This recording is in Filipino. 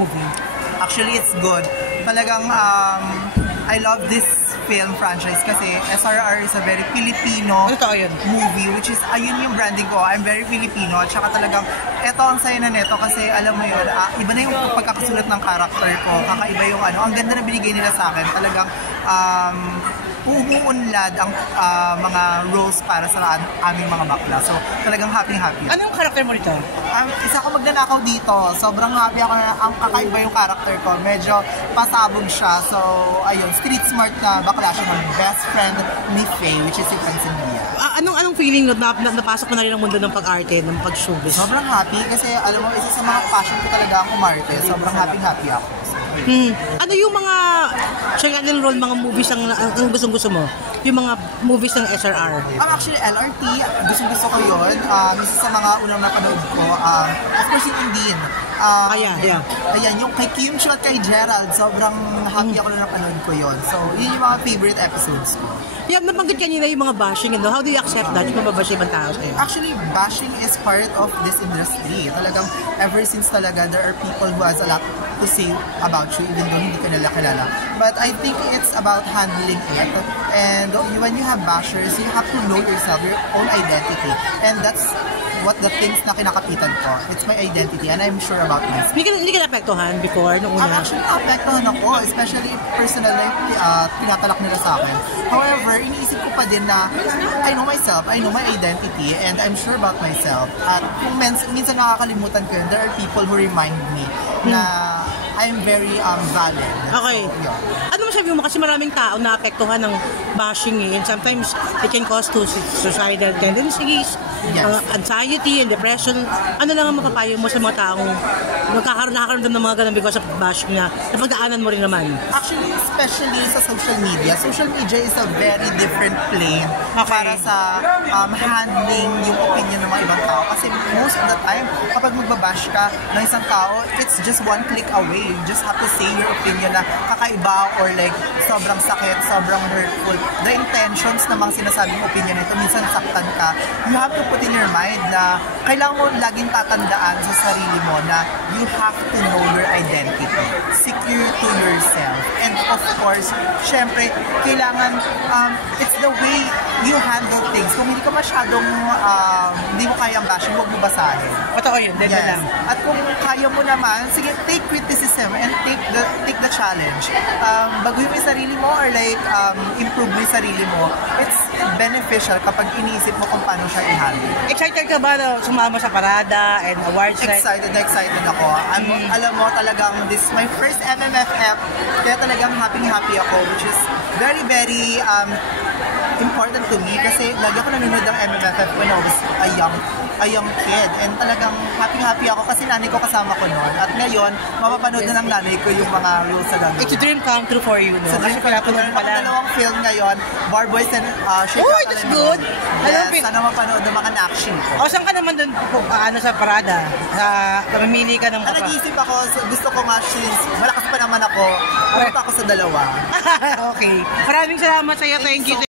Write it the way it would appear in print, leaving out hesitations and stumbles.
movie. Actually, it's good. Talagang, I love this film franchise kasi SRR is a very Filipino movie, which is, ayun yung branding ko. I'm very Filipino. At saka talagang, eto ang saya na neto kasi alam mo yun, iba na yung pagkakasulat ng character ko. Kakaiba yung ano. Ang ganda na binigay nila sa akin. Talagang, umuunlad ang mga roles para sa aming mga bakla. So, talagang happy-happy. Anong karakter mo rito? Isa ko magnanakaw dito. Sobrang happy ako na ang kakaiba yung character ko. Medyo pasabog siya. So, ayun, street smart na bakla siya ng best friend ni Faye, which is si Francine. Anong feeling na napasok mo na rin ang mundo ng pag-arte, ng pag-showbiz? Sobrang happy kasi alam mo, isa sa mga passion ko talaga ang umarte. Sobrang happy-happy ako. Ano yung mga role, mga movies ang gustong-gusto mo? Yung mga movies ng SRR? Actually, LRT, gustong-gusto ko yun. Isa sa mga unang napanood ko, of course, yung Indin. Ayan, yung kay Kim Chiu at kay Gerald, sobrang happy ako na napanood ko yun. So, yun yung mga favorite episodes ko. Yeah, nabanggit kanina yung mga bashing, ano? How do you accept that? Yung mababash ibang tao sa'yo? Actually, bashing is part of this industry. Talagang, ever since talaga, there are people who has a lot to say about you, even though hindi ka nila kilala. But I think it's about handling it. And when you have bashers, you have to know yourself, your own identity. And that's what the things na kinakapitan ko. It's my identity and I'm sure about myself. Hindi ka naapektuhan before, nung una? Actually, naapektuhan ako, especially personal life, tinatalak nila sa akin. However, iniisip ko pa din na I know myself, I know my identity, and I'm sure about myself. At kung minsan nakakalimutan ko yun, there are people who remind me na I'm very valid. Okay. So, yeah. Ano masabi mo? Kasi maraming tao naapektuhan ng bashing and sometimes it can cause to suicidal tendencies, anxiety and depression. Ano lang ang mapapayo mo sa mga taong nakakaroon ng mga ganun because of bashing na napagdaanan mo rin naman? Actually, especially sa social media. Social media is a very different plane para sa handling yung opinion ng mga ibang tao. Kasi most of the time, kapag magbabash ka ng isang tao, it's just one click away. You just have to say your opinion na kakaiba or like sobrang sakit, sobrang hurtful. The intentions na mga sinasabing opinion nito, minsan saktan ka. You have to put in your mind na kailangan mo laging tatandaan sa sarili mo na you have to know your identity. Secure to yourself. And of course, syempre, kailangan, it's the way you handle things. Kung hindi ka masyadong, hindi mo kayang bashing, huwag mo basahin. Totoo yun, yes. Lang. At kung kaya mo naman, sige, take criticism and take the challenge. Baguhin mo yung sarili mo or like, improve mo yung sarili mo. It's beneficial kapag iniisip mo kung paano siya i-handle. Excited ka ba na sumama sa parada and awards? Excited ako. Alam mo talagang this is my first MMFF, kaya talagang happy ako, which is very, very important to me kasi lagi ako nanonood ng MMFF when I was a young kid. And talagang happy ako kasi nanay ko kasama ko noon. At ngayon, mapapanood na ng nanay ko yung mga rules sa gagawin. It's a dream come true for you, no? So, kasi pinapanood pa lang. Dalawang film ngayon, Bar Boys and Shake Up. Oh, that's good! Yes, sana mapanood ng mga action ko. O, saan ka naman doon sa parada? Mamimili ka ng nag-iisip ako, gusto ko nga since malakas pa naman ako, pumunta ako sa dalawa. Okay. Maraming salamat sa'yo. Thank you.